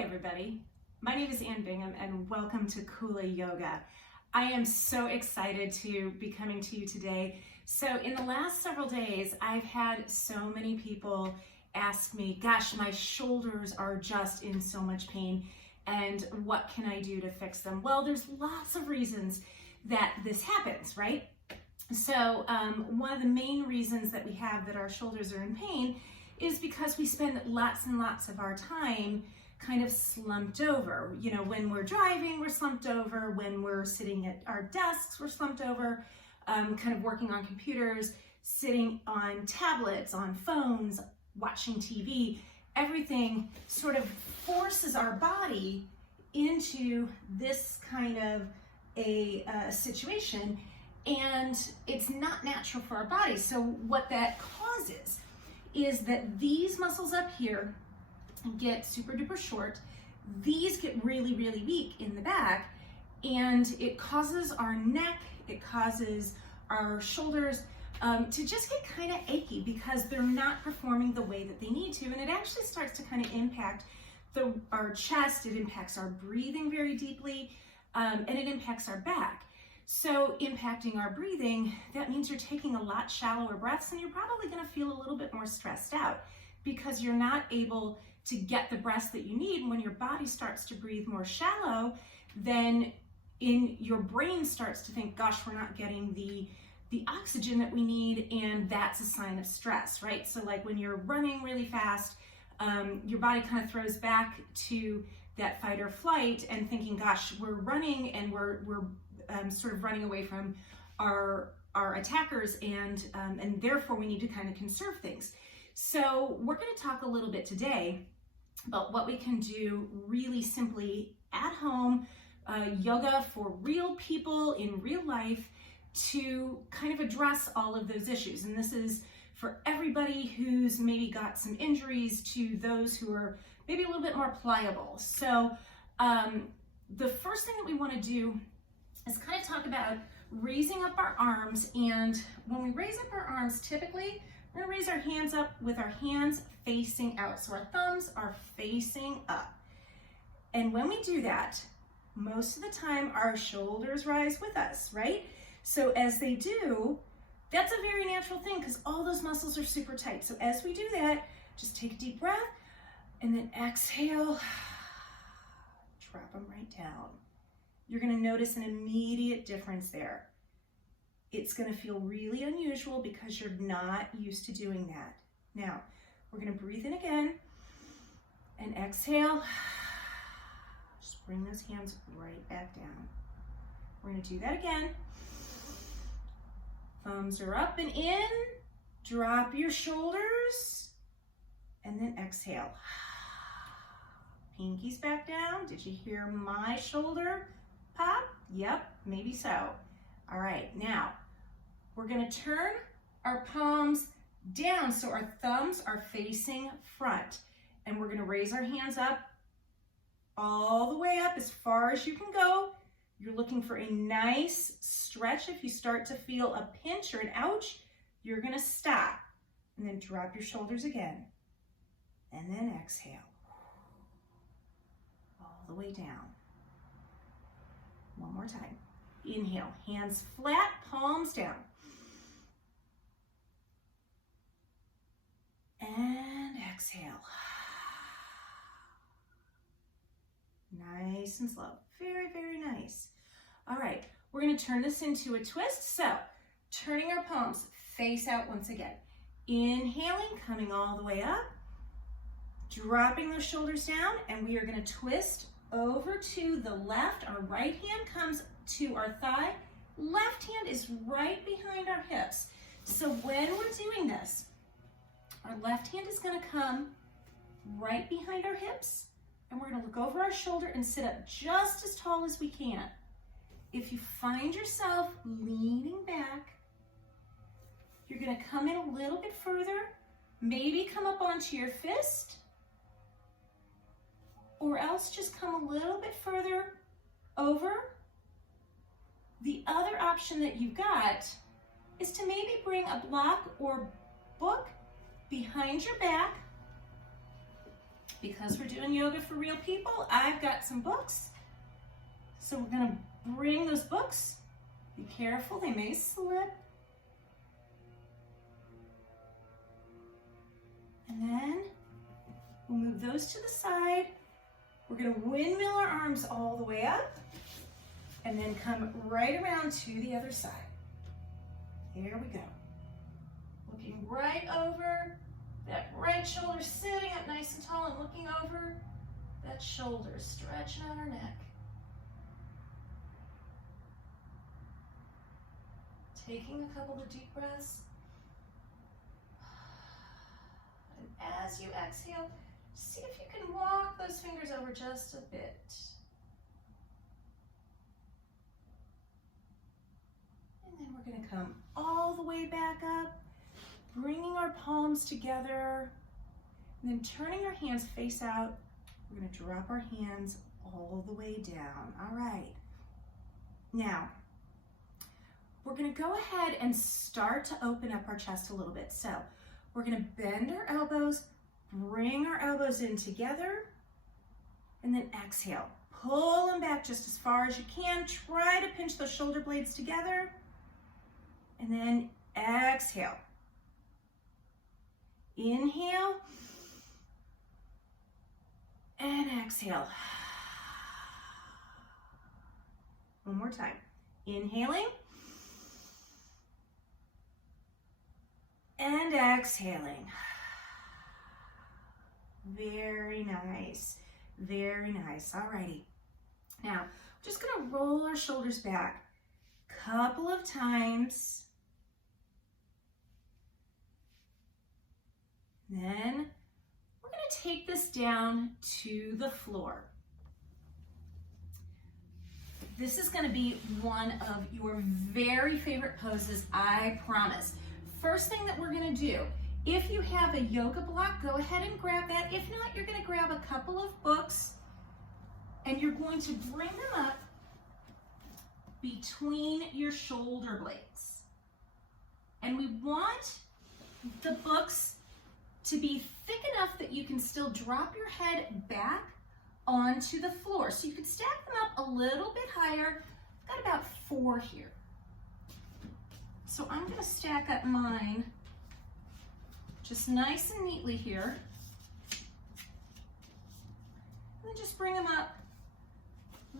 Hi everybody, my name is Ann Bingham and welcome to Kula Yoga. I am so excited to be coming to you today. So in the last several days, I've had so many people ask me, gosh, my shoulders are just in so much pain and what can I do to fix them? Well, there's lots of reasons that this happens, right? So one of the main reasons that we have that our shoulders are in pain is because we spend lots and lots of our time kind of slumped over. You know, when we're driving, we're slumped over. When we're sitting at our desks, we're slumped over, kind of working on computers, sitting on tablets, on phones, watching TV. Everything sort of forces our body into this kind of a situation, and it's not natural for our body. So what that causes is that these muscles up here get super duper short, these get really, really weak in the back, and it causes our neck, it causes our shoulders to just get kind of achy because they're not performing the way that they need to, and it actually starts to kind of impact our chest, it impacts our breathing very deeply, and it impacts our back. So impacting our breathing, that means you're taking a lot shallower breaths and you're probably going to feel a little bit more stressed out because you're not able to get the breaths that you need. When your body starts to breathe more shallow, then your brain starts to think, gosh, we're not getting the oxygen that we need, and that's a sign of stress, right? So like when you're running really fast, your body kind of throws back to that fight or flight and thinking, gosh, we're running and we're sort of running away from our attackers, and therefore we need to kind of conserve things. So we're going to talk a little bit today about what we can do really simply at home, yoga for real people in real life to kind of address all of those issues. And this is for everybody who's maybe got some injuries to those who are maybe a little bit more pliable. So the first thing that we want to do is kind of talk about raising up our arms. And when we raise up our arms, typically we're going to raise our hands up with our hands facing out. So our thumbs are facing up. And when we do that, most of the time our shoulders rise with us, right? So as they do, that's a very natural thing because all those muscles are super tight. So as we do that, just take a deep breath and then exhale, drop them right down. You're going to notice an immediate difference there. It's going to feel really unusual because you're not used to doing that. Now, we're going to breathe in again and exhale. Just bring those hands right back down. We're going to do that again. Thumbs are up and in. Drop your shoulders and then exhale. Pinkies back down. Did you hear my shoulder pop? Yep, maybe so. All right, now we're going to turn our palms down so our thumbs are facing front, and we're going to raise our hands up all the way up as far as you can go. You're looking for a nice stretch. If you start to feel a pinch or an ouch, you're going to stop and then drop your shoulders again, and then exhale all the way down. One more time. Inhale, hands flat, palms down. And exhale. Nice and slow. Very, very nice. All right, we're going to turn this into a twist. So, turning our palms face out once again. Inhaling, coming all the way up. Dropping those shoulders down, and we are going to twist over to the left. Our right hand comes to our thigh. Left hand is right behind our hips. So when we're doing this, our left hand is going to come right behind our hips, and we're going to look over our shoulder and sit up just as tall as we can. If you find yourself leaning back, you're going to come in a little bit further, maybe come up onto your fist, or else just come a little bit further over. The other option that you've got is to maybe bring a block or book behind your back Because we're doing yoga for real people, I've got some books. So we're gonna bring those books. Be careful, they may slip. And then we'll move those to the side. We're gonna windmill our arms all the way up and then come right around to the other side. There we go. Looking right over, that right shoulder sitting up nice and tall and looking over that shoulder, stretching out our neck. Taking a couple of deep breaths. And as you exhale, see if you can walk those fingers over just a bit. And then we're going to come all the way back up, bringing our palms together, and then turning our hands face out. We're going to drop our hands all the way down. All right. Now, we're going to go ahead and start to open up our chest a little bit. So we're going to bend our elbows, bring our elbows in together, and then exhale. Pull them back just as far as you can. Try to pinch those shoulder blades together, and then exhale. Inhale, and exhale. One more time. Inhaling, and exhaling. Very nice, very nice. Alrighty. Now, we're just gonna roll our shoulders back a couple of times. Then we're gonna take this down to the floor. This is gonna be one of your very favorite poses, I promise. First thing that we're gonna do, if you have a yoga block, go ahead and grab that. If not, you're gonna grab a couple of books and you're going to bring them up between your shoulder blades. And we want the books to be thick enough that you can still drop your head back onto the floor. So you can stack them up a little bit higher. I've got about 4 here. So I'm going to stack up mine just nice and neatly here. And then just bring them up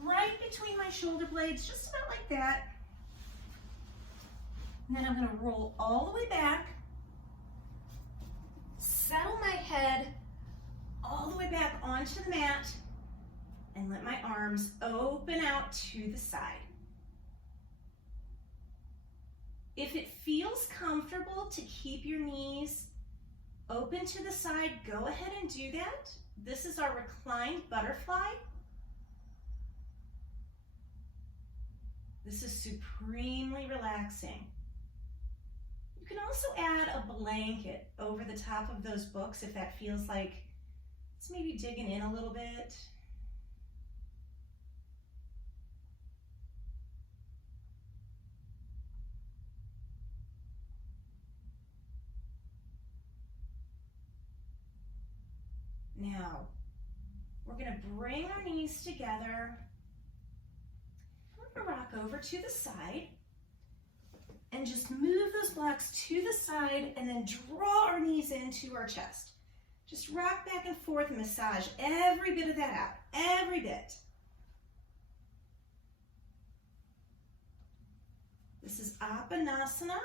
right between my shoulder blades, just about like that. And then I'm going to roll all the way back, settle my head all the way back onto the mat, and let my arms open out to the side. If it feels comfortable to keep your knees open to the side, go ahead and do that. This is our reclined butterfly. This is supremely relaxing. You can also add a blanket over the top of those books if that feels like it's maybe digging in a little bit. Now, we're going to bring our knees together. We're going to rock over to the side and just move those blocks to the side and then draw our knees into our chest. Just rock back and forth and massage every bit of that out, every bit. This is Apanasana.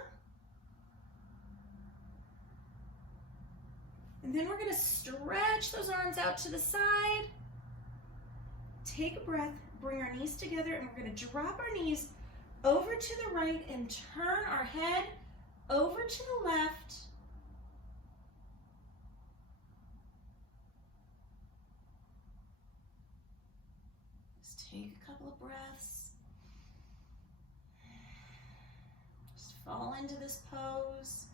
And then we're going to stretch those arms out to the side. Take a breath, bring our knees together, and we're going to drop our knees over to the right and turn our head over to the left. Just take a couple of breaths. Just fall into this pose.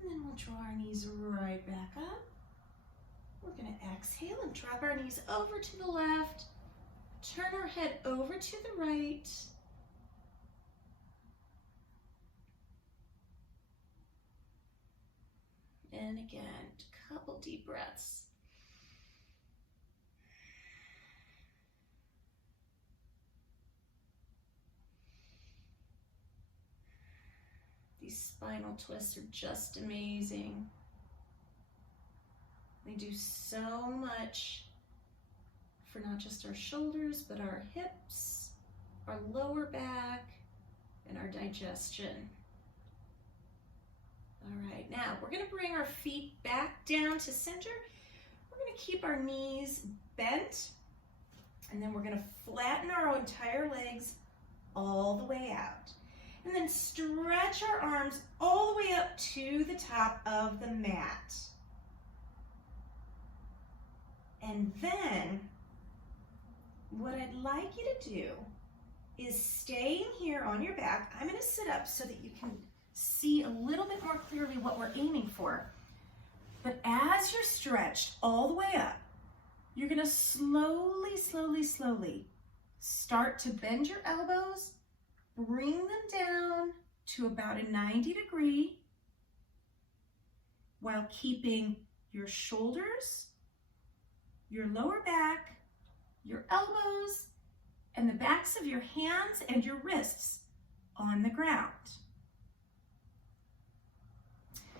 And then we'll draw our knees right back up. We're going to exhale drop our knees over to the left, turn our head over to the right. And again, a couple deep breaths. These spinal twists are just amazing. They do so much for not just our shoulders, but our hips, our lower back, and our digestion. All right, now we're going to bring our feet back down to center. We're going to keep our knees bent, and then we're going to flatten our entire legs all the way out. And then stretch our arms all the way up to the top of the mat. And then what I'd like you to do is stay in here on your back. I'm going to sit up so that you can see a little bit more clearly what we're aiming for. But as you're stretched all the way up, you're going to slowly start to bend your elbows, bring them down to about a 90 degree while keeping your shoulders, your lower back, your elbows, and the backs of your hands and your wrists on the ground.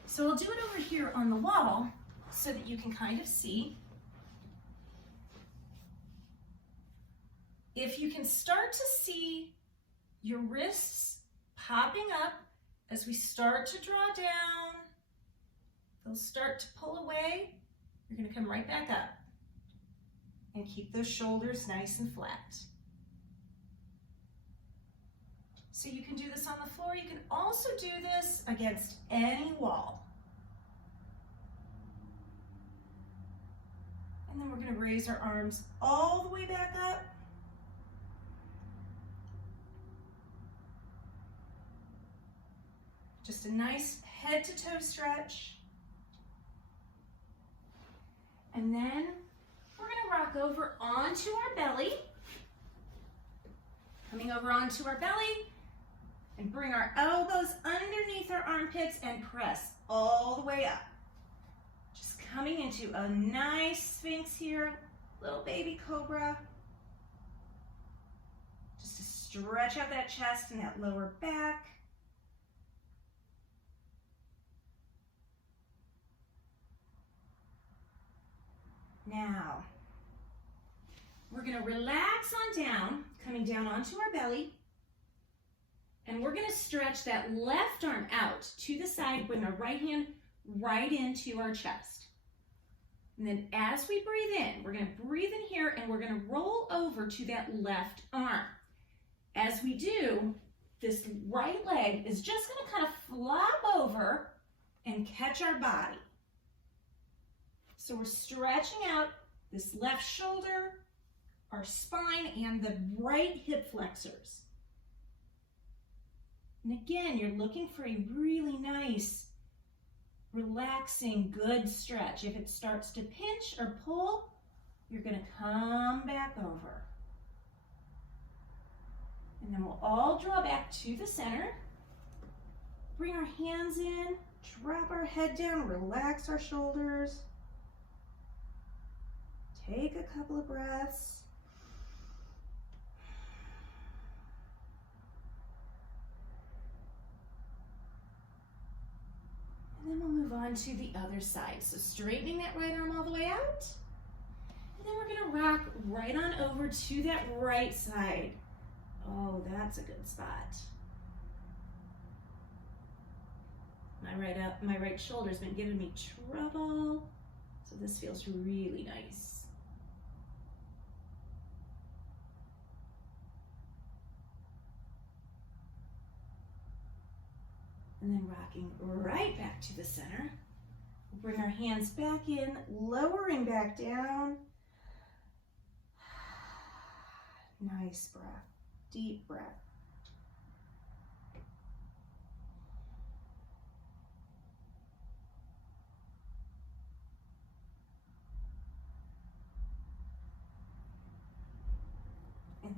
So I'll do it over here on the wall so that you can kind of see. If you can start to see your wrists popping up as we start to draw down, they'll start to pull away. You're going to come right back up and keep those shoulders nice and flat. So you can do this on the floor. You can also do this against any wall. And then we're going to raise our arms all the way back up. Just a nice head to toe stretch. And then we're going to rock over onto our belly. Coming over onto our belly and bring our elbows underneath our armpits and press all the way up. Just coming into a nice sphinx here, little baby cobra. Just to stretch out that chest and that lower back. Now, we're going to relax on down, coming down onto our belly, and we're going to stretch that left arm out to the side, bring our right hand right into our chest. And then as we breathe in, we're going to breathe in here and we're going to roll over to that left arm. As we do, this right leg is just going to kind of flop over and catch our body. So we're stretching out this left shoulder, our spine, and the right hip flexors. And again, you're looking for a really nice, relaxing, good stretch. If it starts to pinch or pull, you're going to come back over. And then we'll all draw back to the center. Bring our hands in, drop our head down, relax our shoulders. Take a couple of breaths. And then we'll move on to the other side. So straightening that right arm all the way out. And then we're going to rock right on over to that right side. Oh, that's a good spot. My right shoulder's been giving me trouble. So this feels really nice. And then rocking right back to the center. We'll bring our hands back in, lowering back down. Nice breath, deep breath.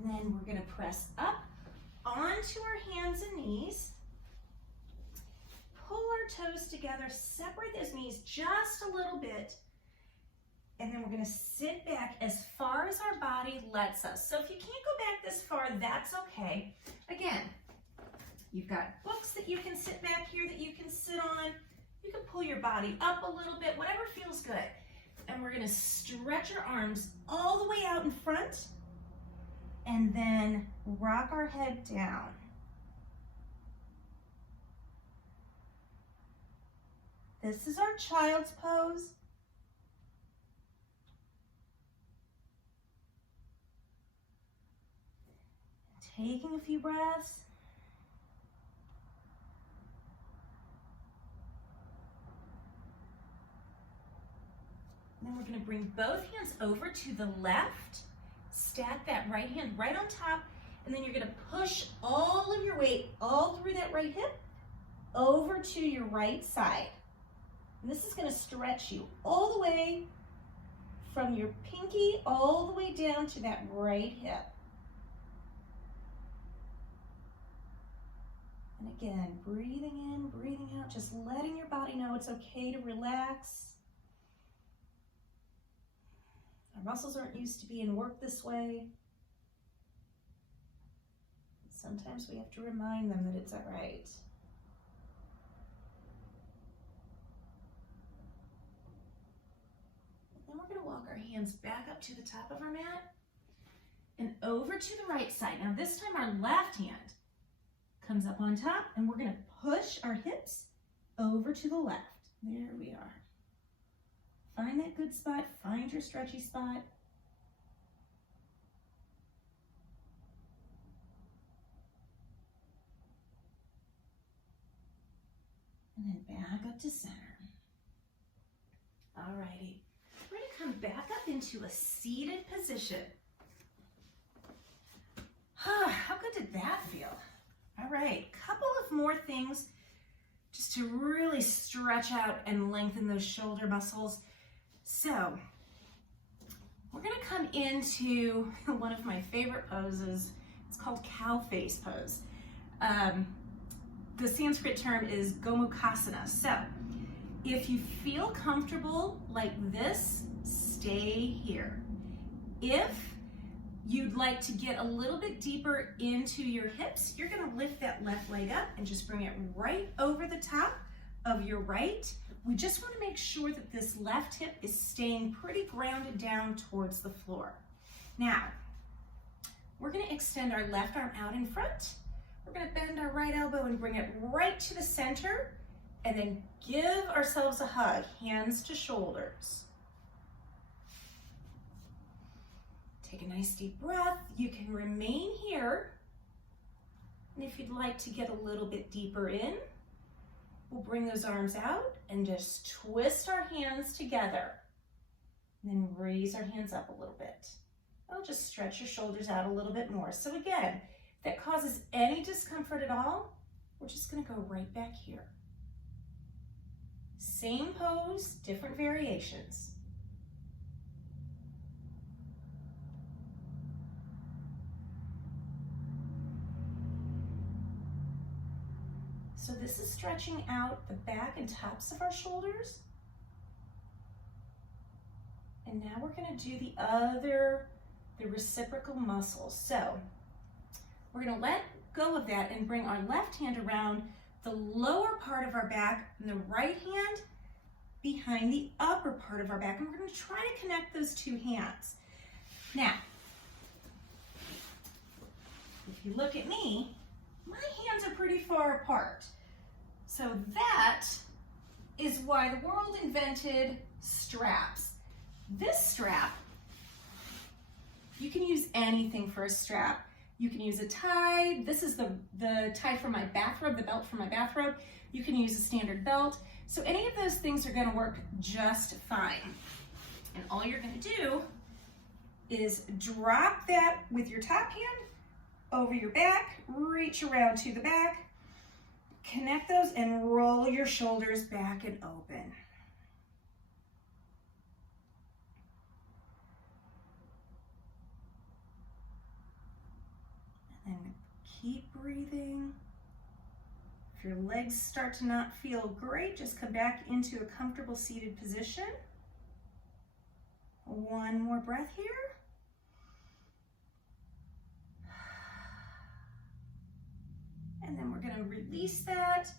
And then we're gonna press up onto our hands and knees. Pull our toes together, separate those knees just a little bit. And then we're gonna sit back as far as our body lets us. So if you can't go back this far, that's okay. Again, you've got books that you can sit back here that you can sit on. You can pull your body up a little bit, whatever feels good. And we're gonna stretch our arms all the way out in front and then rock our head down. This is our child's pose. Taking a few breaths. Then we're going to bring both hands over to the left. Stack that right hand right on top. And then you're going to push all of your weight all through that right hip over to your right side. And this is going to stretch you all the way from your pinky all the way down to that right hip. And again, breathing in, breathing out, just letting your body know it's okay to relax. Our muscles aren't used to being worked this way. Sometimes we have to remind them that it's all right. Then we're going to walk our hands back up to the top of our mat and over to the right side. Now this time our left hand comes up on top and we're going to push our hips over to the left. There we are. Find that good spot, find your stretchy spot. And then back up to center. All righty. We're going to come back up into a seated position. How good did that feel? All right, couple of more things just to really stretch out and lengthen those shoulder muscles. So we're going to come into one of my favorite poses. It's called cow face pose. The Sanskrit term is Gomukhasana. So if you feel comfortable like this, stay here. If you'd like to get a little bit deeper into your hips, you're going to lift that left leg up and just bring it right over the top of your right. We just want to make sure that this left hip is staying pretty grounded down towards the floor. Now, we're going to extend our left arm out in front. We're going to bend our right elbow and bring it right to the center, and then give ourselves a hug, hands to shoulders. Take a nice deep breath. You can remain here. And if you'd like to get a little bit deeper in, we'll bring those arms out and just twist our hands together. And then raise our hands up a little bit. I'll just stretch your shoulders out a little bit more. So again, if that causes any discomfort at all, we're just going to go right back here. Same pose, different variations. So this is stretching out the back and tops of our shoulders. And now we're going to do the reciprocal muscles. So we're going to let go of that and bring our left hand around the lower part of our back and the right hand behind the upper part of our back. And we're going to try to connect those two hands. Now, if you look at me, my hands are pretty far apart. So that is why the world invented straps. This strap, you can use anything for a strap. You can use a tie. This is the tie for my bathrobe, the belt for my bathrobe. You can use a standard belt. So any of those things are going to work just fine. And all you're going to do is drop that with your top hand over your back, reach around to the back, connect those and roll your shoulders back and open. keep breathing. If your legs start to not feel great, just come back into a comfortable seated position. One more breath here. And then we're going to release that.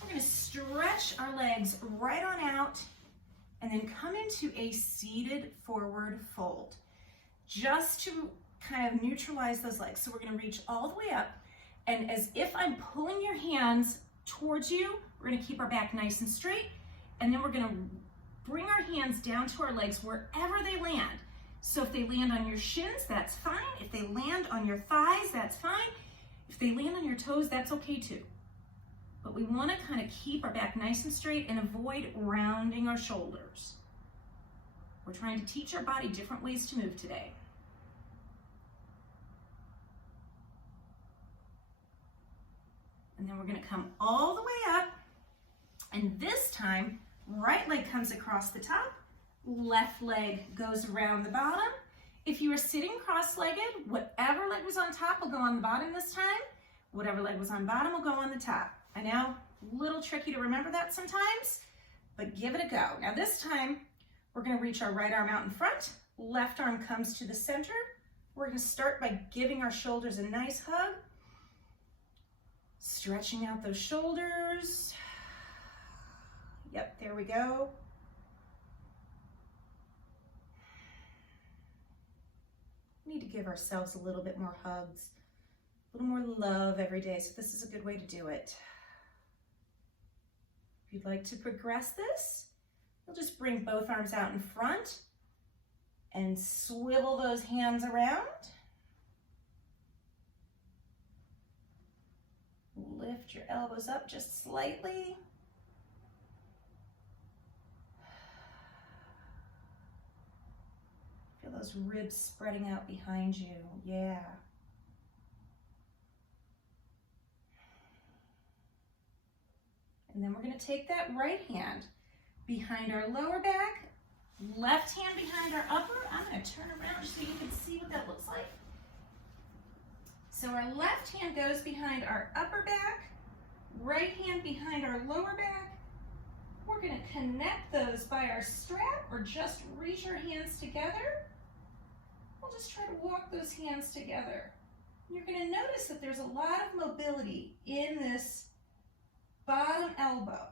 We're going to stretch our legs right on out and then come into a seated forward fold, just to kind of neutralize those legs. So we're going to reach all the way up, and as if I'm pulling your hands towards you, we're going to keep our back nice and straight, and then we're going to bring our hands down to our legs wherever they land. So if they land on your shins, that's fine. If they land on your thighs, that's fine. If they land on your toes, that's okay too. But we want to kind of keep our back nice and straight and avoid rounding our shoulders. We're trying to teach our body different ways to move today. And then we're going to come all the way up. And this time, right leg comes across the top, left leg goes around the bottom. If you are sitting cross-legged, whatever leg was on top will go on the bottom this time. Whatever leg was on bottom will go on the top. I know, a little tricky to remember that sometimes, but give it a go. Now this time, we're going to reach our right arm out in front, left arm comes to the center. We're going to start by giving our shoulders a nice hug, stretching out those shoulders. Yep, there we go. We need to give ourselves a little bit more hugs, a little more love every day, so this is a good way to do it. If you'd like to progress this, you'll just bring both arms out in front and swivel those hands around. Lift your elbows up just slightly. Feel those ribs spreading out behind you. Yeah. And then we're going to take that right hand behind our lower back, left hand behind our upper. I'm going to turn around so you can see what that looks like. So our left hand goes behind our upper back, right hand behind our lower back. We're going to connect those by our strap or just reach our hands together. We'll just try to walk those hands together. You're going to notice that there's a lot of mobility in this bottom elbow.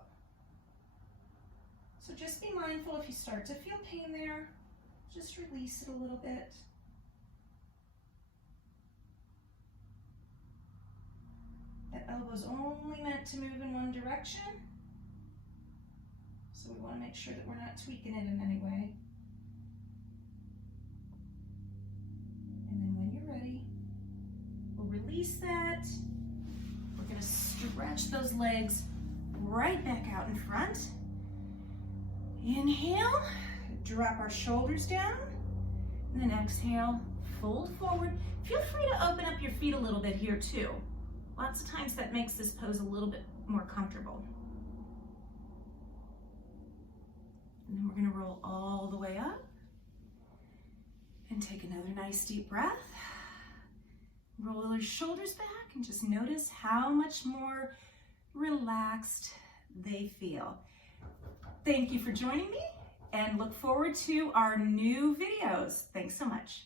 So just be mindful if you start to feel pain there, just release it a little bit. That elbow's only meant to move in one direction, so we want to make sure that we're not tweaking it in any way. And then when you're ready, we'll release that. We're going to stretch those legs right back out in front. Inhale, drop our shoulders down, and then exhale, fold forward. Feel free to open up your feet a little bit here too. Lots of times that makes this pose a little bit more comfortable. And then we're going to roll all the way up and take another nice deep breath. Roll your shoulders back and just notice how much more relaxed they feel. Thank you for joining me and look forward to our new videos. Thanks so much.